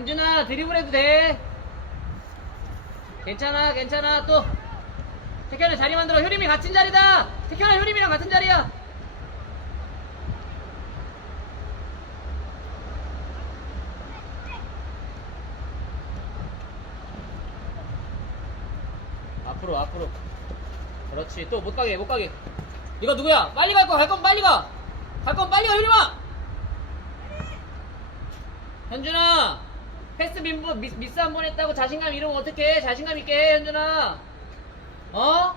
현준아 드리블 해도 돼. 괜찮아 괜찮아. 또 태현아 자리 만들어. 효림이 같은 자리다. 태현아 효림이랑 같은 자리야. 앞으로 앞으로. 그렇지. 또 못 가게 못 가게. 이거 누구야? 빨리 갈 거야. 갈 거면 빨리 가갈 거면 빨리 가 효림아! 현준아 패스 민부 미스, 미스 한 번 했다고 자신감 잃으면 어떡해? 자신감 있게 해 현준아. 어?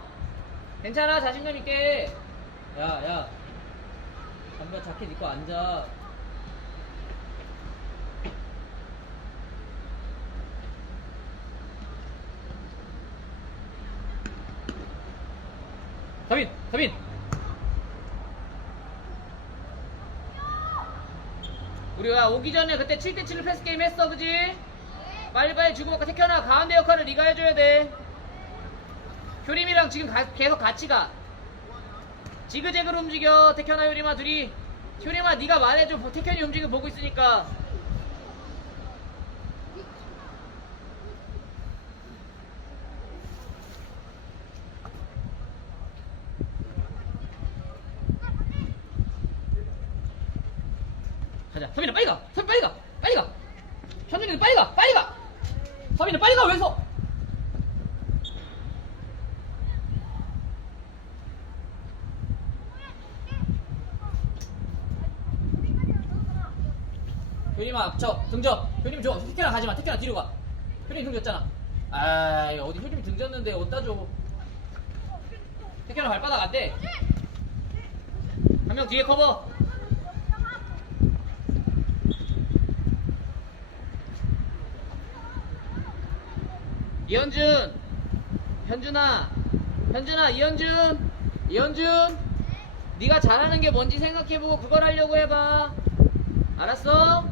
괜찮아? 자신감 있게 야야. 담배 자켓 입고 앉아. 서빈 서빈 우리가 오기 전에 그때 7대7로 패스 게임 했어 그지? 빨리빨리 주고 먹고 태현아 가운데 역할을 네가 해줘야 돼. 효림이랑 지금 가- 계속 같이 가. 지그재그로 움직여. 태현아 효림아 둘이. 효림아 네가 말해줘. 태현이 움직여 보고 있으니까 가자. 서빈아 빨리 가. 서빈 빨리 가. 빨리 가. 현준이도 빨리 가. 빨리 가. 서빈아 빨리 가. 왼손 효림아 저 등져. 효림 줘 태현아 가지마. 태현아 뒤로 가. 효림 등졌잖아. 아 어디 효림이 등졌는데 어디다 줘? 태현아 발바닥 안돼. 한 명 뒤에 커버 이현준! 현준아! 현준아 이현준! 이현준! 네가 잘하는 게 뭔지 생각해보고 그걸 하려고 해봐. 알았어?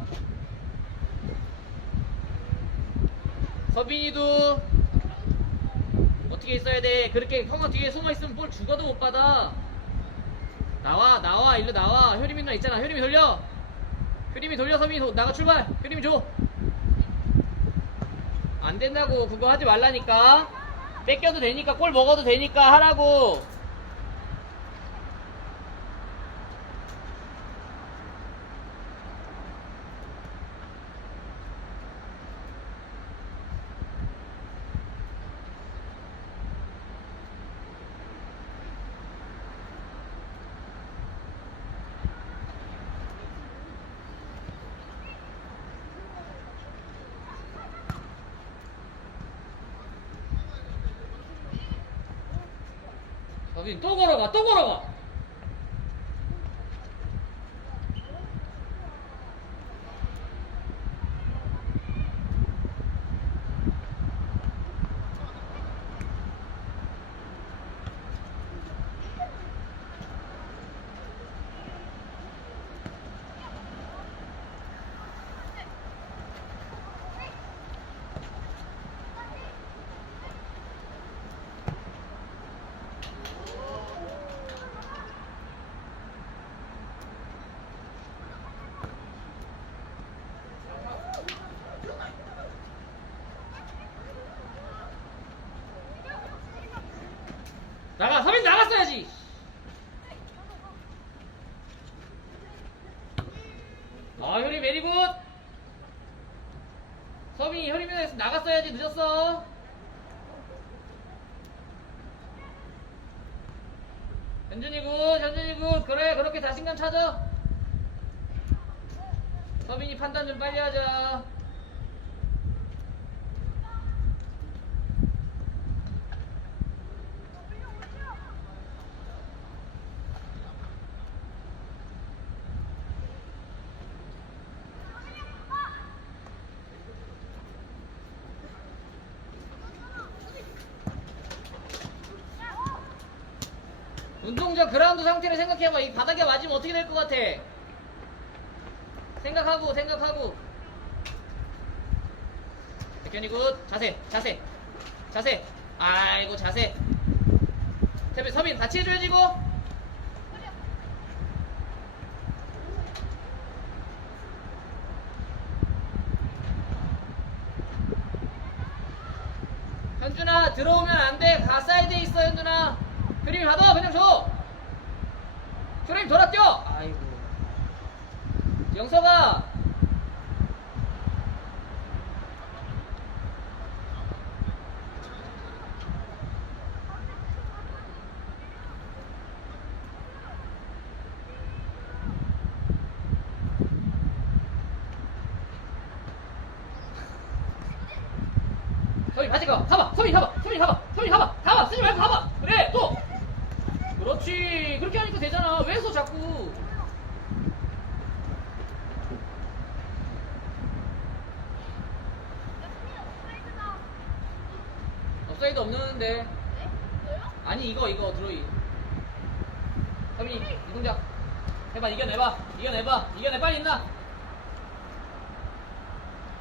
서빈이도 어떻게 있어야 돼? 그렇게 형아 뒤에 숨어있으면 볼 죽어도 못 받아. 나와 나와. 일로 나와. 효림이 누나 있잖아. 효림이 돌려. 효림이 돌려 서빈이. 도- 나가 출발. 효림이 줘 안 된다고 그거 하지 말라니까. 뺏겨도 되니까 골 먹어도 되니까 하라고 서빈 또 걸어가 또 걸어가 서빈 나갔어야지 아 효리 메리굿 서빈이 효리면에서 나갔어야지 늦었어. 현준이 굿 현준이 굿. 그래 그렇게 자신감 찾아. 서빈이 판단 좀 빨리 하자 그라운드 상태를 생각해봐. 이 바닥에 맞으면 어떻게 될 것 같아? 생각하고, 생각하고. 백현이 굿. 자세, 자세, 자세. 아이고, 자세. 태빈, 서민, 같이 해줘야지, 이거. 현준아, 들어오면 안 돼. 가 사이드에 있어, 현준아. 그림이 받아, 그냥 줘. 프레임 돌아 뛰어! 아이고. 영서가 서민 바지 가! 가봐 서민 가봐 서민 가봐 서민 가봐 가봐 쓰지 말고 가봐 그래 또 그렇지. 그렇게 하니까 되잖아. 왜 서 자꾸? 업사이드 없는데. 아니 이거 이거 드로이. 서민이 이 동작. 해봐 이겨내봐. 이겨내봐. 이겨내 빨리 있나.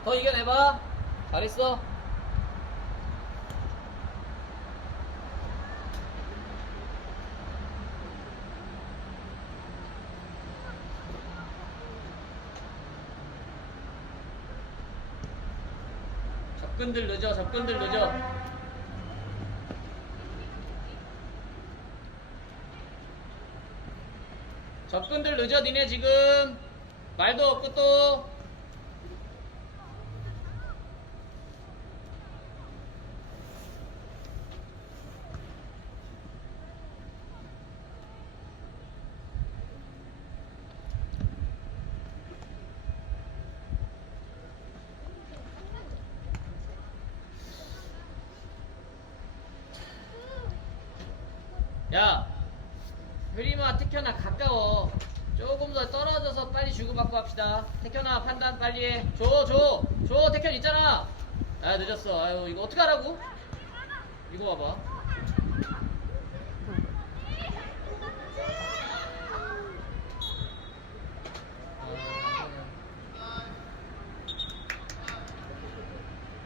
더 이겨내봐. 잘했어 접근들 늦어 접근들 늦어. 접근들 늦어 니네 지금. 말도 없고 또 야, 효림아, 태현아 가까워. 조금 더 떨어져서 빨리 주고받고 합시다. 태현아 판단 빨리 해. 줘, 줘, 줘. 태현 있잖아. 아 늦었어. 아유 이거 어떻게 하라고? 이거 봐봐.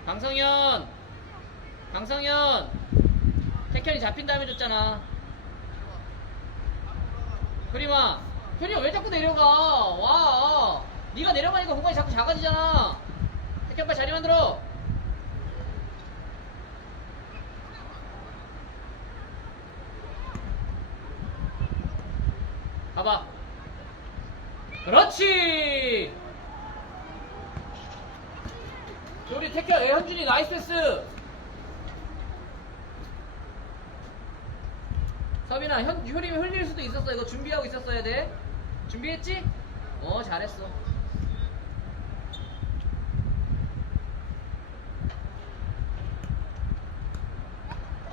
강성현, 강성현, 태현이 잡힌 다음에 줬잖아. 효림아, 효림아 왜 자꾸 내려가? 와, 네가 내려가니까 공간이 자꾸 작아지잖아. 태현 빨리 자리 만들어. 봐봐. 그렇지. 우리 태현, 애 현준이 나이스 패스. 효림이 흘릴 수도 있었어. 이거 준비하고 있었어야 돼. 준비했지? 어, 잘했어.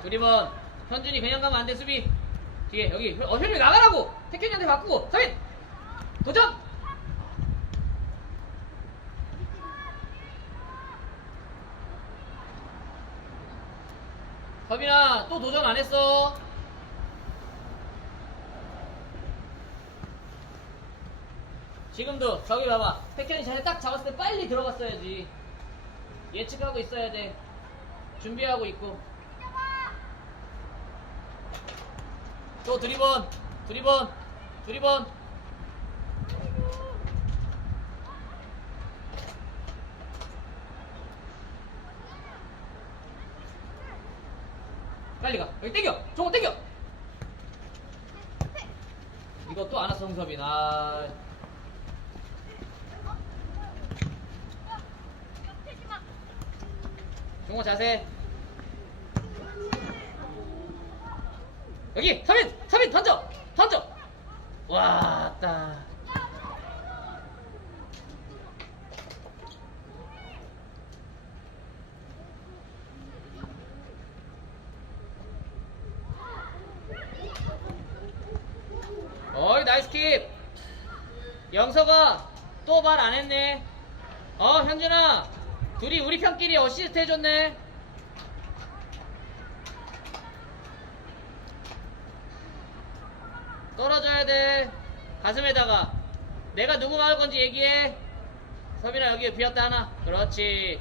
두리번 현준이 그냥 가면 안 돼, 수비. 뒤에, 여기. 어, 효림이 나가라고! 태현이한테 바꾸고. 서빈! 도전! 서빈아, 또 도전 안 했어. 지금도 저기 봐봐. 백현이 자세 딱 잡았을 때 빨리 들어갔어야지. 예측하고 있어야 돼. 준비하고 있고. 또 드리번 드리번 드리번 빨리 가. 여기 땡겨. 저거 땡겨. 이거 또 안 왔어 홍섭이 아 자세 여기 서민 서민 던져! 던져! 왔다. 어이 나이스 킵. 영서가 또 말 안 했네. 어 현준아. 둘이 우리 편끼리 어시스트 해줬네 떨어져야 돼 가슴에다가 내가 누구 막을 건지 얘기해. 서빈아 여기 비었다 하나? 그렇지.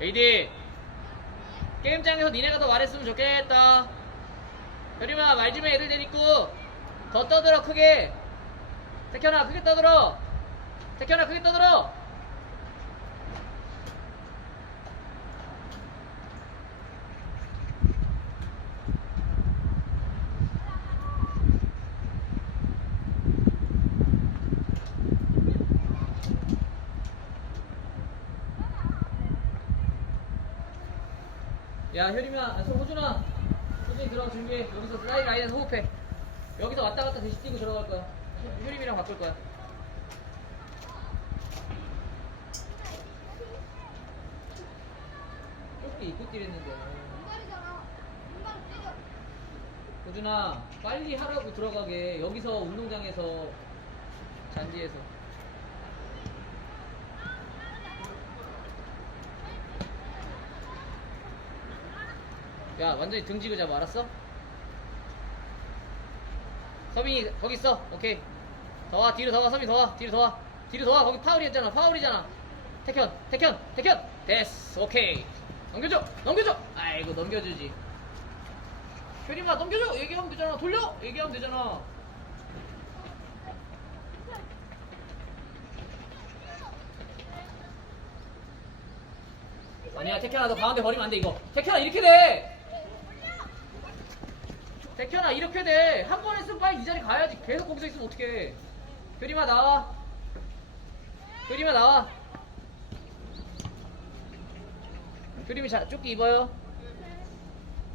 에이디 게임장에서 니네가 더 말했으면 좋겠다. 효림아 말좀 해 애들 데리고 더 떠들어 크게. 태현아 크게 떠들어. 태현아 크게 떠들어 야 효림아 아, 소 호준아. 호준이 들어가 준비해. 여기서 사이드 라인에서 호흡해. 여기서 왔다 갔다 대시 뛰고 들어갈 거야. 효- 효림이랑 바꿀 거야. 조끼 입고 뛰랬는데. 호준아 빨리 하라고 들어가게. 여기서 운동장에서 잔디에서 야 완전히 등지고 잡아 알았어? 서빈이 거기 있어. 오케이. 더 와 뒤로 더 와 서빈 더 와 뒤로 더 와. 뒤로 더 와. 거기 파울이었잖아 파울이잖아. 태현 태현 태현. 됐어 오케이. 넘겨줘 넘겨줘. 아이고 넘겨주지. 효림아 넘겨줘. 얘기하면 되잖아. 돌려. 얘기하면 되잖아. 아니야 태현아 너 가운데 버리면 안 돼 이거. 태현아 이렇게 돼 백현아 이렇게 돼. 한 번 했으면 빨리 이 자리 가야지. 계속 거기서 있으면 어떡해. 효림아 나와. 효림아 나와. 효림이 자, 조끼 입어요.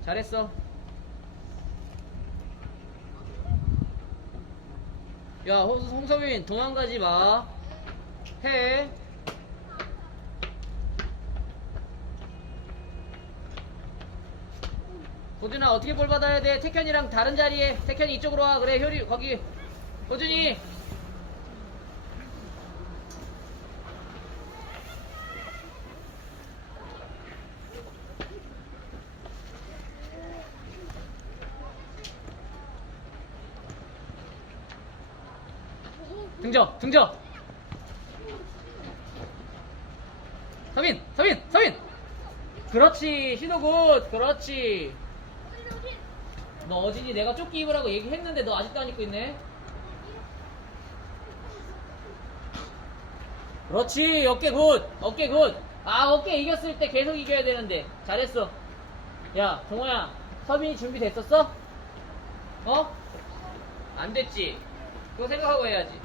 잘했어. 야, 홍, 홍서빈 도망가지 마. 해. 호준아 어떻게 볼 받아야 돼? 태현이랑 다른 자리에. 태현이 이쪽으로 와. 그래 효리 거기. 호준이. 등져 등져. 서민 서민 서민. 그렇지 신호 굿. 그렇지 너 어진이 내가 조끼 입으라고 얘기했는데 너 아직도 안 입고 있네? 그렇지 어깨 굿 어깨 굿아 어깨 이겼을 때 계속 이겨야 되는데. 잘했어. 야 동호야 서빈이 준비됐었어? 어? 안 됐지. 그거 생각하고 해야지.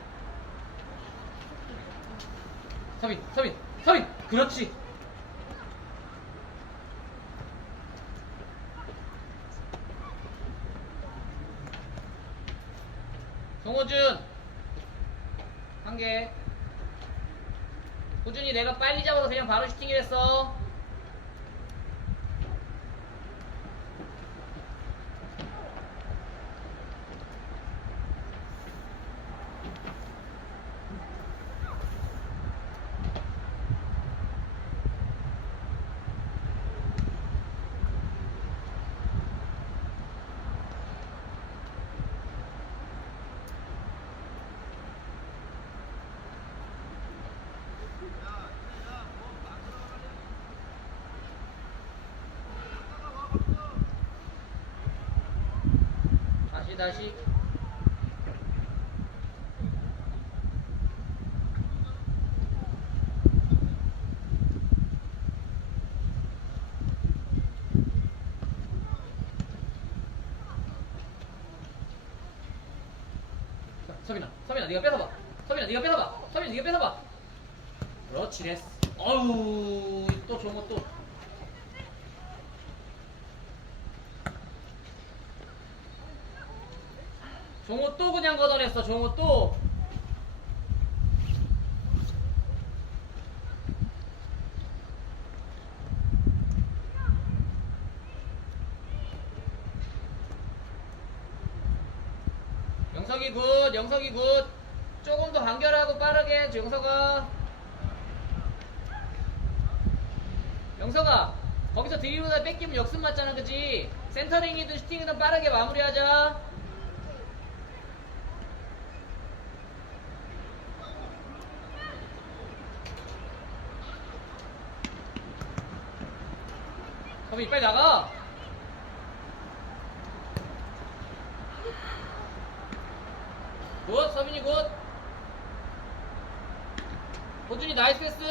서빈 서빈 서빈. 그렇지 정호준 한 개. 호준이 내가 빨리 잡아서 그냥 바로 슈팅을 했어. 다시 다시. 자, 서빈아, 서빈아, 네가 뺏어봐. 서빈아, 네가 뺏어봐. 서빈아, 네가 뺏어봐. 그렇지, 됐어. 어우, 또 좋은 거 또. 종호 또 그냥 걷어냈어 종호 또 영석이 굿 영석이 굿. 조금 더 간결하고 빠르게 영석아. 영석아 거기서 드리블보다 뺏기면 역습 맞잖아 그지? 센터링이든 슈팅이든 빠르게 마무리하자 범이 빨리 나가. 굿, 서민이 굿. 호준이 나이스 패스.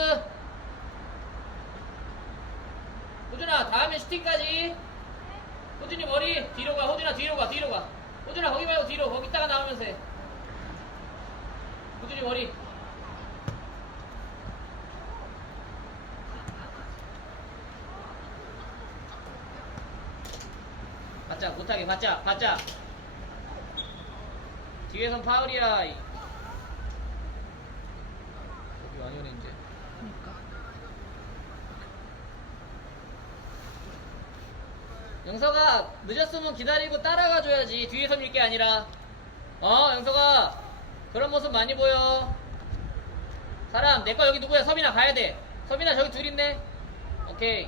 호준아, 다음에 슈팅까지. 호준이 머리 뒤로 가, 호준아 뒤로 가, 뒤로 가. 호준아 거기 말고 뒤로, 거기다가 나오면서 해. 호준이 머리. 받자 못하게 받자 받자 뒤에선 파울이야. 여기 많이 오네 이제. 그러니까. 영서가 늦었으면 기다리고 따라가 줘야지. 뒤에서 밀 게 아니라. 어 영서가 그런 모습 많이 보여. 사람 내 거 여기 누구야? 서빈아 가야 돼. 서빈아 저기 둘 있네. 오케이.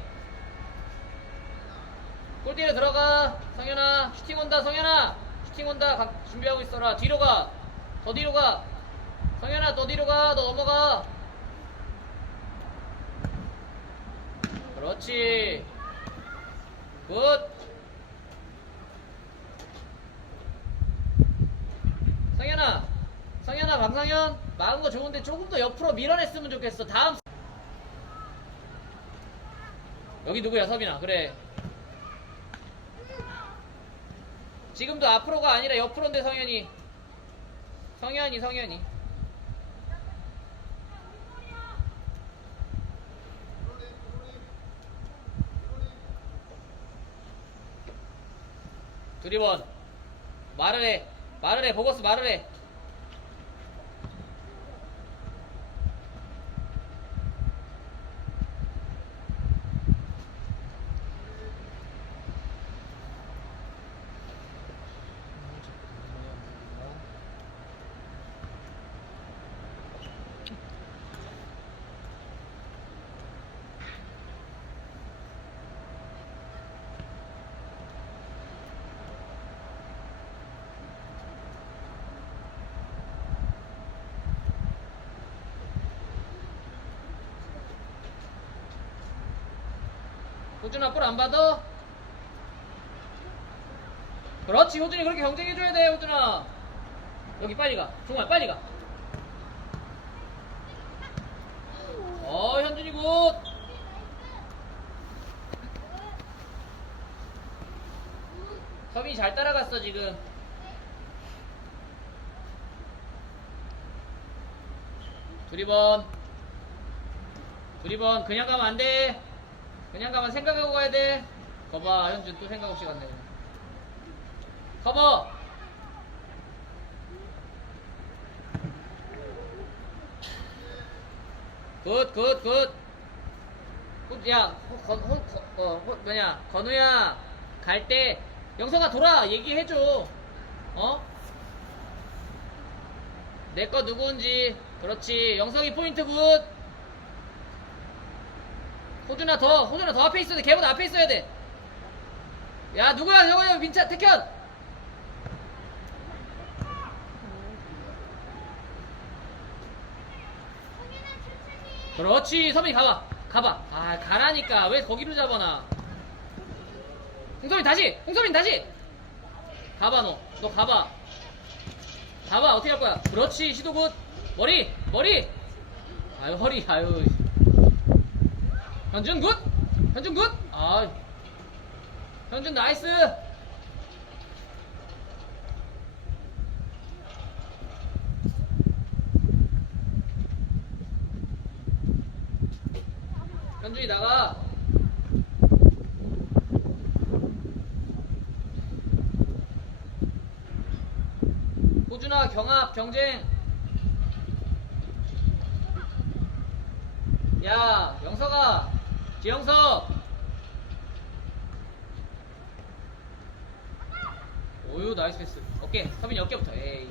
골대로 들어가 성현아 슈팅 온다 성현아. 슈팅 온다. 각 준비하고 있어라. 뒤로 가더 뒤로 가. 성현아 더 뒤로 가너 넘어가. 그렇지. 굿. 성현아 성현아 방상현. 막은 거 좋은데 조금 더 옆으로 밀어냈으면 좋겠어. 다음. 여기 누구야? 서빈아. 그래 지금도 앞으로가 아니라 옆으로인데 성현이. 성현이 성현이. 두리번. 말을 해. 말을 해. 보고스 말을 해 호준아 볼 안 받아? 그렇지 호준이 그렇게 경쟁해줘야 돼 호준아. 여기 빨리 가. 종아 빨리 가어 현준이 굿. 서빈이 잘 따라갔어 지금. 두리번. 두리번. 그냥 가면 안돼 그냥 가면 생각하고 가야 돼 거봐 현준 또 생각 없이 갔네 커버 굿 굿 굿 굿, 야, 호, 건, 호, 거, 어, 호, 뭐냐, 건우야, 갈 때, 영서가 돌아, 얘기해줘. 어? 내 거 누구인지. 그렇지. 영석이 포인트 굿. 호준아 더, 호준아 더 앞에 있어야 돼. 걔보다 앞에 있어야 돼. 야, 누구야, 저거야, 민차, 태현! 그렇지, 서민이 가봐. 가봐. 아, 가라니까. 왜 거기로 잡아놔. 홍서민 다시! 홍서민 다시! 가봐, 너. 너 가봐. 가봐, 어떻게 할 거야? 그렇지, 시도 굿. 머리! 머리! 아유, 허리, 아유. 현준 굿! 현준 굿! 아 현준 나이스! 현준이 나가! 호준아 경합 경쟁 야 영석아 지영석! 오유 나이스 패스. 오케이. 서빈이 어깨부터. 에이